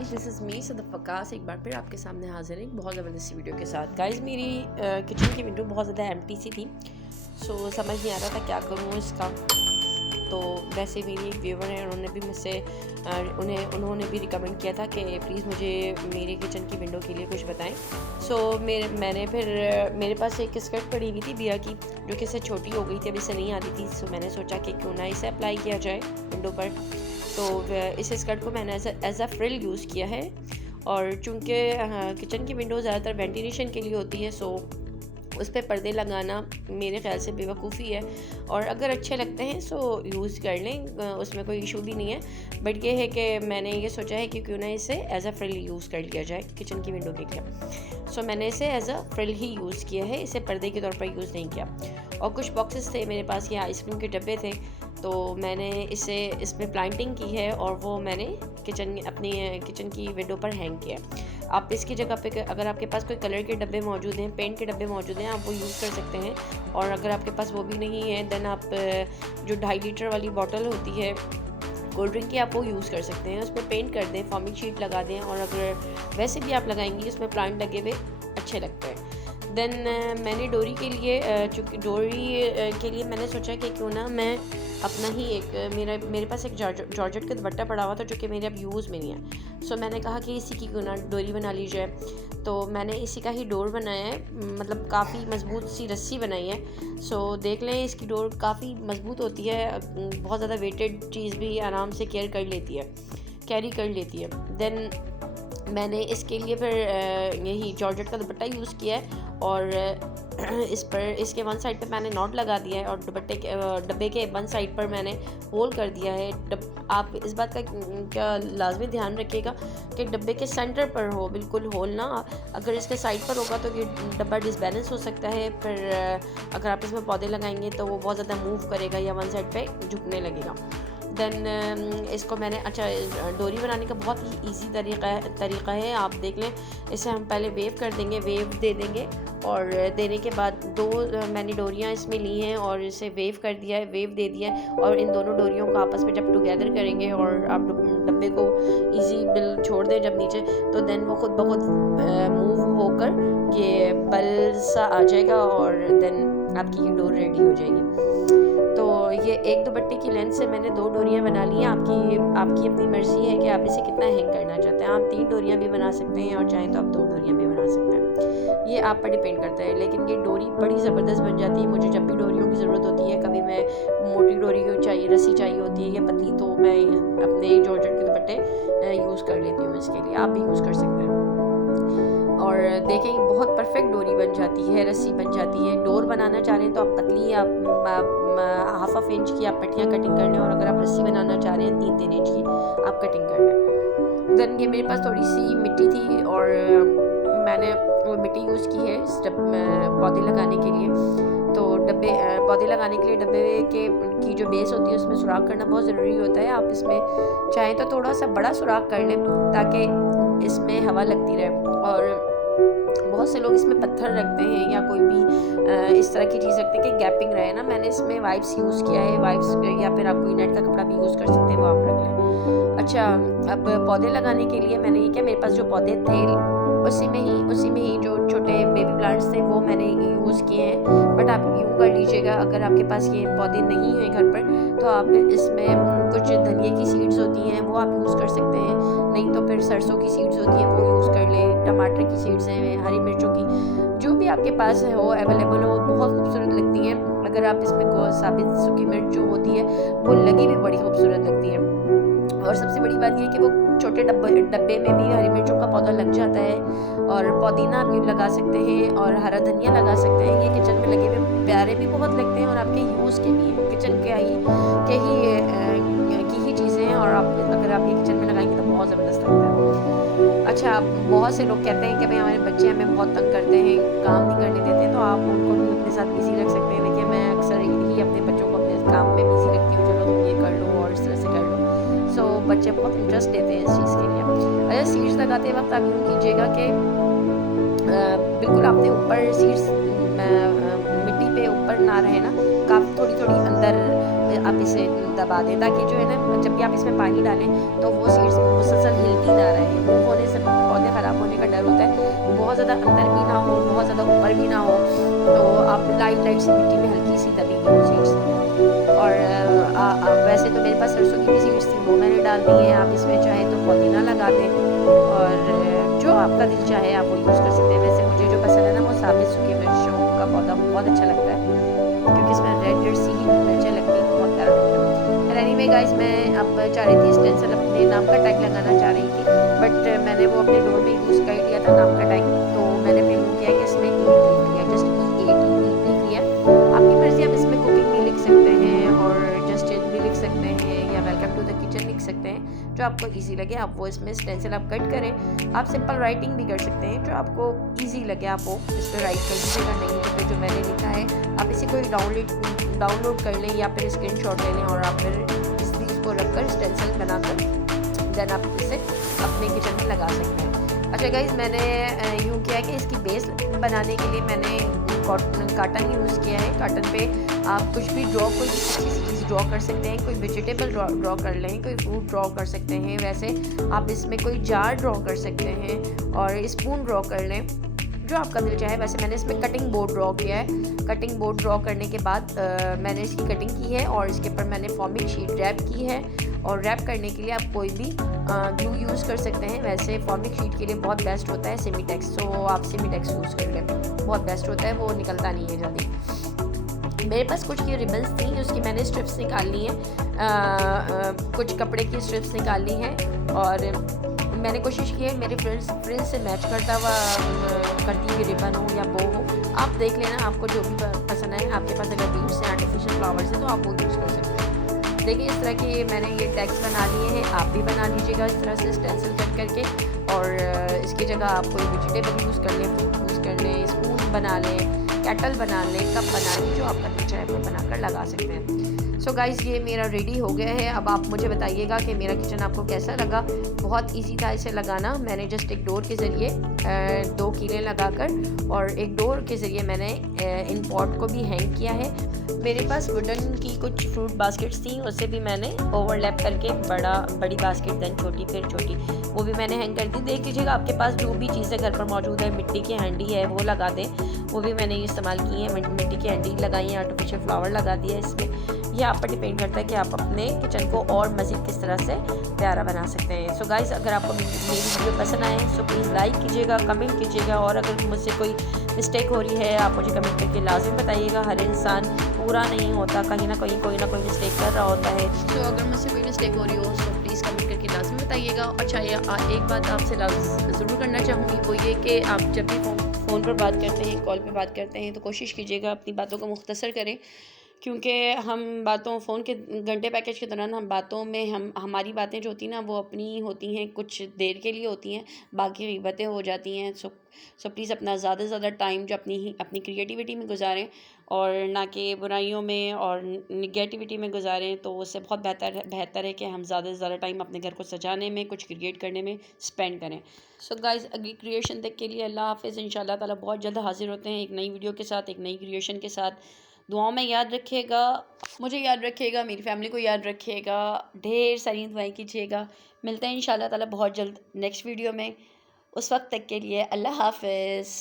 Hi this is me Sadaf एक बार फिर आपके सामने हाजिर है एक बहुत ज़बरदस्त वीडियो के साथ। गाइस मेरी किचन की विंडो बहुत ज़्यादा एम्प्टी सी थी, सो समझ नहीं आ रहा था क्या करूँ इसका। तो वैसे मेरी एक व्यूवर है, उन्होंने भी मुझसे उन्होंने भी रिकमेंड किया था कि प्लीज़ मुझे मेरे किचन की विंडो के लिए कुछ बताएं। सो मैंने फिर मेरे पास एक स्कर्ट पड़ी हुई थी बिया की, जो कि इससे छोटी हो गई थी, अभी से नहीं आती थी। सो मैंने सोचा कि क्यों ना इसे अप्लाई किया जाए विंडो पर। तो इस स्कर्ट को मैंने एज अ फ्रिल यूज़ किया है। और चूँकि किचन की विंडो ज़्यादातर वेंटिलेशन के लिए होती है, सो उस पर पर्दे लगाना मेरे ख़्याल से बेवकूफ़ी है। और अगर अच्छे लगते हैं सो यूज़ कर लें, उसमें कोई इशू भी नहीं है। बट ये है कि मैंने ये सोचा है कि क्यों ना इसे एज अ फ्रिल यूज़ कर लिया जाए किचन की विंडो के लिए। सो मैंने इसे एज अ फ्रिल ही यूज़ किया है, इसे पर्दे के तौर पर यूज़ नहीं किया। और कुछ बॉक्सेस थे मेरे पास, ये आइसक्रीम के डब्बे थे, तो मैंने इसमें प्लांटिंग की है और वो मैंने अपनी किचन की विंडो पर हैंग किया। आप इसकी जगह पे अगर आपके पास कोई कलर के डब्बे मौजूद हैं, पेंट के डब्बे मौजूद हैं, आप वो यूज़ कर सकते हैं। और अगर आपके पास वो भी नहीं है देन आप जो 2.5 लीटर वाली बॉटल होती है कोल्ड ड्रिंक की, आप वो यूज़ कर सकते हैं। उस पर पेंट कर दें, फॉर्मिंग शीट लगा दें, और अगर वैसे भी आप लगाएंगे उसमें प्लांट लगे हुए अच्छे लगते हैं। देन मैंने डोरी के लिए चूँकि डोरी के लिए मैंने सोचा कि क्यों ना मैं अपना ही मेरे पास एक जॉर्जेट का दुपट्टा पड़ा हुआ था, जो कि मेरे अब यूज़ में नहीं है। सो मैंने कहा कि इसी की क्यों ना डोरी बना ली जाए। तो मैंने इसी का ही डोर बनाया है, मतलब काफ़ी मज़बूत सी रस्सी बनाई है। सो देख लें, इसकी डोर काफ़ी मज़बूत होती है, बहुत ज़्यादा वेटेड चीज़ भी आराम से कैरी कर लेती है। देन मैंने इसके लिए फिर यही जॉर्जेट का दुपट्टा यूज़ किया है, और इसके वन साइड पे मैंने नॉट लगा दिया है, और डब्बे के वन साइड पर मैंने होल कर दिया है। आप इस बात का लाजमी ध्यान रखिएगा कि डब्बे के सेंटर पर हो, बिल्कुल होल ना। अगर इसके साइड पर होगा तो ये डब्बा डिसबैलेंस हो सकता है। फिर अगर आप इसमें पौधे लगाएंगे तो वो बहुत ज़्यादा मूव करेगा या वन साइड पे झुकने लगेगा। देन इसको मैंने डोरी बनाने का बहुत ही ईजी तरीका है, आप देख लें। इसे हम पहले वेव कर देंगे, वेव दे देंगे, और देने के बाद मैंने डोरियाँ इसमें ली हैं और इसे वेव कर दिया है, वेव दे दिया है। और इन दोनों डोरियों को आपस में जब टुगेदर करेंगे और आप डब्बे को ईजी बिल छोड़ दें जब नीचे, तो देन वो खुद ब खुद मूव होकर ये बल सा आ जाएगा, और देन आपकी ये डोर रेडी हो जाएगी। तो ये एक दुपट्टे की लेंथ से मैंने 2 डोरियाँ बना ली हैं। आपकी अपनी मर्ज़ी है कि आप इसे कितना हैंग करना चाहते हैं। आप 3 डोरियाँ भी बना सकते हैं, और चाहें तो आप 2 डोरियाँ भी बना सकते हैं, ये आप पर डिपेंड करता है। लेकिन ये डोरी बड़ी ज़बरदस्त बन जाती है। मुझे जब भी डोरियों की ज़रूरत होती है, कभी मैं मोटी डोरी चाहिए, रस्सी चाहिए होती है या पतली, तो मैं अपने जॉर्जेट के दुपट्टे यूज़ कर लेती हूँ। इसके लिए आप भी यूज़ कर सकते हैं। और देखें, बहुत परफेक्ट डोरी बन जाती है, रस्सी बन जाती है। डोर बनाना चाह रहे हैं तो आप पतली, आप हाफ इंच की आप पट्टियाँ कटिंग कर लें, और अगर आप रस्सी बनाना चाह रहे हैं 3-3 इंच की आप कटिंग कर लें। देन ये मेरे पास थोड़ी सी मिट्टी थी, और मैंने वो मिट्टी यूज़ की है पौधे लगाने के लिए। तो पौधे लगाने के लिए डब्बे की जो बेस होती है उसमें सुराख करना बहुत ज़रूरी होता है। आप इसमें चाहें तो थोड़ा सा बड़ा सुराख कर लें ताकि इसमें हवा लगती रहे। और बहुत से लोग इसमें पत्थर रखते हैं या कोई भी इस तरह की चीज़ रखते हैं कि गैपिंग रहे ना। मैंने इसमें वाइप्स यूज़ किया है, वाइप्स, या फिर आप कोई नेट का कपड़ा भी यूज़ कर सकते हैं, वो आप रख लें। अच्छा, अब पौधे लगाने के लिए मैंने ये किया, मेरे पास जो पौधे थे उसी में ही जो छोटे बेबी प्लांट्स थे वो मैंने यूज़ किए हैं। बट आप यूँ कर लीजिएगा, अगर आपके पास ये पौधे नहीं हैं घर पर, तो आप इसमें कुछ धनिए की सीड्स होती हैं वो आप यूज़ कर सकते हैं, नहीं तो फिर सरसों की सीड्स होती हैं वो यूज़ कर लें, टमाटर की सीड्स हैं, हरी मिर्चों की, जो भी आपके पास हो, अवेलेबल हो, बहुत खूबसूरत लगती हैं। अगर आप इसमें साबित सूखी मिर्च जो होती है वो लगी भी बड़ी खूबसूरत लगती है। और सबसे बड़ी बात ये है कि वो छोटे डब्बे में भी हरी मिर्चों का पौधा लग जाता है, और पुदीना आप लगा सकते हैं, और हरा धनिया लगा सकते हैं। ये किचन में लगे हुए प्यारे भी बहुत लगते हैं, और आपके यूज़ के भी हैं, किचन की ही चीज़ें हैं, और अगर आप ये किचन में लगाएंगे तो बहुत ज़बरदस्त लगता है। अच्छा, बहुत से लोग कहते हैं कि भाई हमारे बच्चे हमें बहुत तंग करते हैं, काम नहीं करने देते हैं, तो आप उनको भी अपने साथ बिज़ी रख सकते हैं। देखिए, मैं अक्सर ही अपने बच्चों को अपने काम में बिज़ी रखती हूँ, चलो तुम ये कर लो और इस तरह से कर लो। सो बच्चे बहुत इंटरेस्ट लेते हैं इस चीज़ के लिए। अच्छा, सीड्स लगाते वक्त आप यूँ कीजिएगा कि बिल्कुल आपने ऊपर सीड्स मिट्टी पे ऊपर ना रहे ना, काफ़ी थोड़ी अंदर आप इसे दबा दें, ताकि जो है ना, जब भी आप इसमें पानी डालें तो वो सीड्स मुसलसल हिलती ना रहे, ज़्यादा अंदर भी ना हो, बहुत ज़्यादा ऊपर भी ना हो। तो आप लाइट सी मिट्टी में हल्की सी दबी हुई सीड्स, और वैसे तो मेरे पास सरसों की भी सीड्स थी, वो मैंने डाल दी है। आप इसमें चाहे तो पुदीना लगा दें, और जो आपका दिल चाहे आप वो यूज़ कर सकते हैं। वैसे मुझे जो पसंद है ना वो साबित सूखी मिर्चों का पौधा बहुत अच्छा लगता है, क्योंकि इसमें रेड रेड सी मिर्चें लगती हैं, बहुत प्यारा लगता है। एनीवे गाइस, मैं अब चाह रही थी स्टेंसिल अपने नाम का टैग लगाना चाह रही थी, बट मैंने वो अपने डोर में यूज़ कर लिया था नाम का टैग। तो मैंने फिर किया कि इसमें ईट लिख लिया, जस्ट EAT ईट लिख लिया। आपकी मर्ज़ी, आप इसमें कुकिंग भी लिख सकते हैं और जस्ट इन भी लिख सकते हैं, या वेलकम टू द किचन लिख सकते हैं, जो आपको ईजी लगे आप वो इसमें स्टेंसिल आप कट करें। आप सिंपल राइटिंग भी कर सकते हैं, जो आपको ईजी लगे आप वो इस पर राइट कर दीजिएगा। नहीं तो फिर जो मैंने लिखा है आप इसे कोई डाउनलोड कर लें, या फिर स्क्रीनशॉट ले लें, और आप फिर इस चीज़ को रख कर स्टेंसिल बनाकर देन आप इसे अपने किचन में लगा सकते हैं। अच्छा गाइज, मैंने यूँ किया कि इसकी बेस बनाने के लिए मैंने काटन यूज़ किया है। काटन पे आप कुछ भी ड्रॉ, कोई अच्छी सी चीज़ ड्रॉ कर सकते हैं, कोई वेजिटेबल ड्रॉ कर लें, कोई फ्रूट ड्रॉ कर सकते हैं। वैसे आप इसमें कोई जार ड्रॉ कर सकते हैं और स्पून ड्रॉ कर लें, जो आपका दिल चाहे। वैसे मैंने इसमें कटिंग बोर्ड ड्रॉ किया है। कटिंग बोर्ड ड्रॉ करने के बाद मैंने इसकी कटिंग की है, और इसके ऊपर मैंने फॉर्मिक शीट रैप की है। और रैप करने के लिए आप कोई भी ग्लू यूज़ कर सकते हैं। वैसे फॉर्मिक शीट के लिए बहुत बेस्ट होता है सेमीटेक्स, तो आप सेमीटेक्स यूज़ कर लें, बहुत बेस्ट होता है, वो निकलता नहीं है जल्दी। मेरे पास कुछ की रिबन्स थी, उसकी मैंने स्ट्रिप्स निकाल ली हैं, कुछ कपड़े की स्ट्रिप्स निकाल ली हैं, और मैंने कोशिश की है मेरे फ्रेंड्स से मैच करता हुआ करती हुई रिबन हो या बो हो। आप देख लेना, आपको जो भी पसंद है। आपके पास अगर बीड्स हैं, आर्टिफिशियल फ्लावर्स हैं, तो आप वो यूज़ कर सकते हैं। देखिए इस तरह के मैंने ये टैग्स बना लिए हैं, आप भी बना लीजिएगा इस तरह से स्टेंसिल कट करके। और इसकी जगह आप कोई वेजिटेबल यूज़ कर लें, फ्रूट यूज़ कर लें, स्पून बना लें, कैटल बना लें, कप बना लें, जो आपका दिल चाहे वो बनाकर लगा सकते हैं। सो गाइज़, ये मेरा रेडी हो गया है। अब आप मुझे बताइएगा कि मेरा किचन आपको कैसा लगा। बहुत इजी था इसे लगाना। मैंने जस्ट एक डोर के ज़रिए 2 कीलें लगाकर, और एक डोर के ज़रिए मैंने इन पॉट को भी हैंग किया है। मेरे पास वुडन की कुछ फ्रूट बास्केट्स थी, उसे भी मैंने ओवरलैप करके बड़ी बास्केट देन छोटी, फिर छोटी, वो भी मैंने हैंग कर दी। देख लीजिएगा आपके पास जो भी चीज़ें घर पर मौजूद है, मिट्टी की हैंडी है वो लगा दें, वो भी मैंने इस्तेमाल की है। मिट्टी की हैंडी लगाई है, आर्टिफिशियल फ्लावर लगा दिया है इसमें। ये आप पर डिपेंड करता है कि आप अपने किचन को और मज़ीद किस तरह से प्यारा बना सकते हैं। सो गाइस, अगर आपको मेरी वीडियो पसंद आए सो प्लीज़ लाइक कीजिएगा, कमेंट कीजिएगा, और अगर मुझसे कोई मिस्टेक हो रही है आप मुझे कमेंट करके लाजिम बताइएगा। हर इंसान पूरा नहीं होता, कहीं ना कहीं कोई ना कोई मिस्टेक कर रहा होता है। तो अगर मुझसे कोई मिस्टेक हो रही हो तो प्लीज़ कमेंट करके लाजिम बताइएगा। अच्छा, एक बात आपसे ज़रूर करना चाहूँगी, वो ये कि आप जब भी फ़ोन पर बात करते हैं, कॉल पर बात करते हैं, तो कोशिश कीजिएगा अपनी बातों को मुख्तसर करें, क्योंकि हम फ़ोन के घंटे पैकेज के दौरान हमारी बातें जो होती हैं ना वो अपनी होती हैं, कुछ देर के लिए होती हैं, बाकी ग़ीबतें हो जाती हैं। सो प्लीज़ अपना ज़्यादा से ज़्यादा टाइम जो अपनी क्रिएटिविटी में गुजारें, और ना कि बुराइयों में और निगेटिविटी में गुजारें। तो उससे बहुत बेहतर है कि हम ज़्यादा से ज़्यादा टाइम अपने घर को सजाने में, कुछ क्रिएट करने में स्पेंड करें। सो गाइज़, अगली क्रिएशन तक के लिए अल्लाह हाफ़िज़। इंशाल्लाह ताला बहुत जल्द हाज़िर होते हैं एक नई वीडियो के साथ, एक नई क्रिएशन के साथ। दुआओं में याद रखिएगा, मुझे याद रखिएगा, मेरी फैमिली को याद रखिएगा, ढेर सारी दुआएं कीजिएगा। मिलते हैं इंशाल्लाह ताला बहुत जल्द नेक्स्ट वीडियो में। उस वक्त तक के लिए अल्लाह हाफ़िज़।